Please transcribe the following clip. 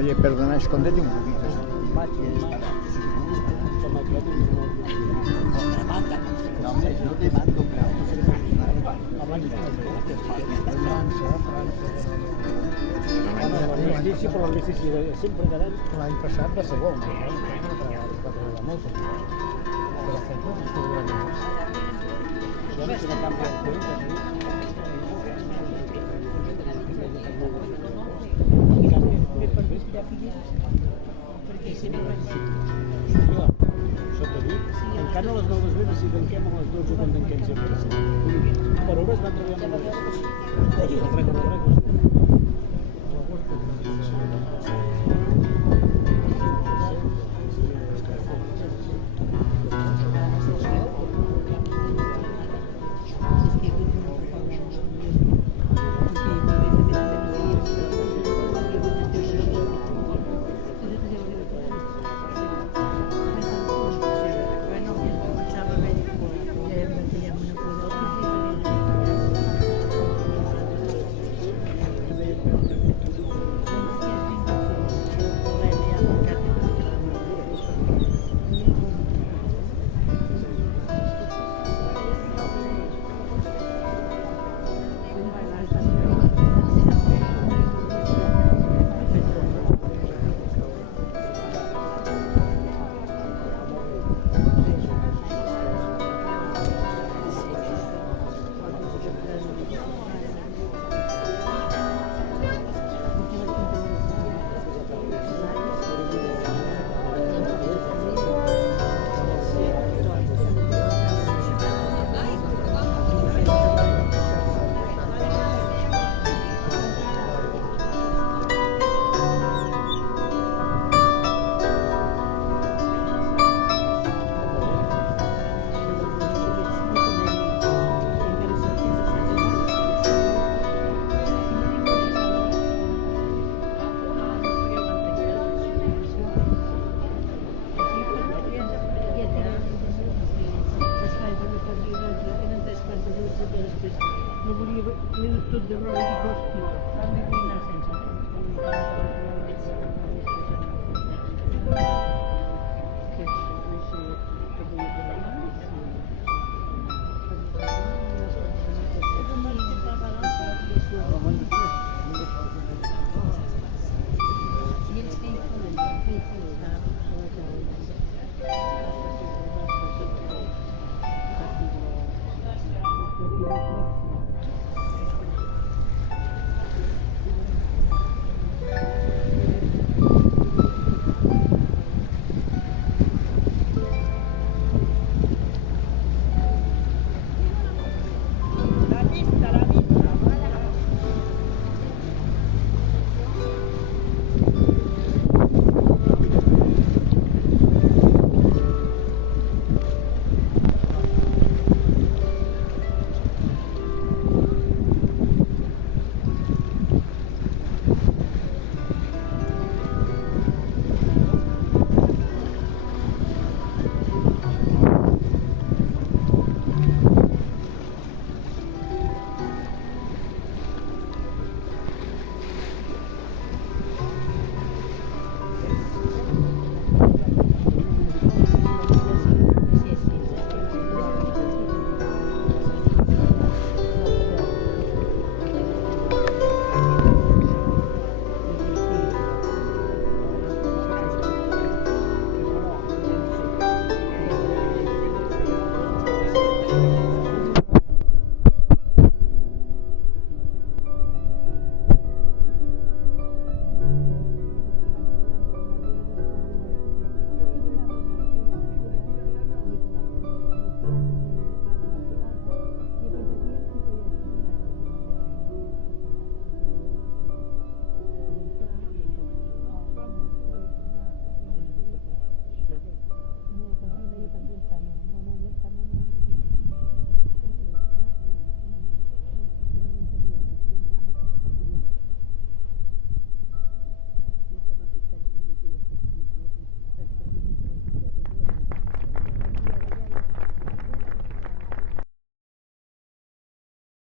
Oye, perdona, escóndete un poquito. No, hombre, no te mando, claro. Sí, per la bici, sempre quedem. L'any passat va ser bo. La moto. Però sempre està durant més. Ja no se canvia el temps, sota nit, encara a les 9 del vespre si tanquem a les 12 quan tanquem sempre. Per hores va treballar amb el rècord. No volia tot de roba i costi. Vam anar sense.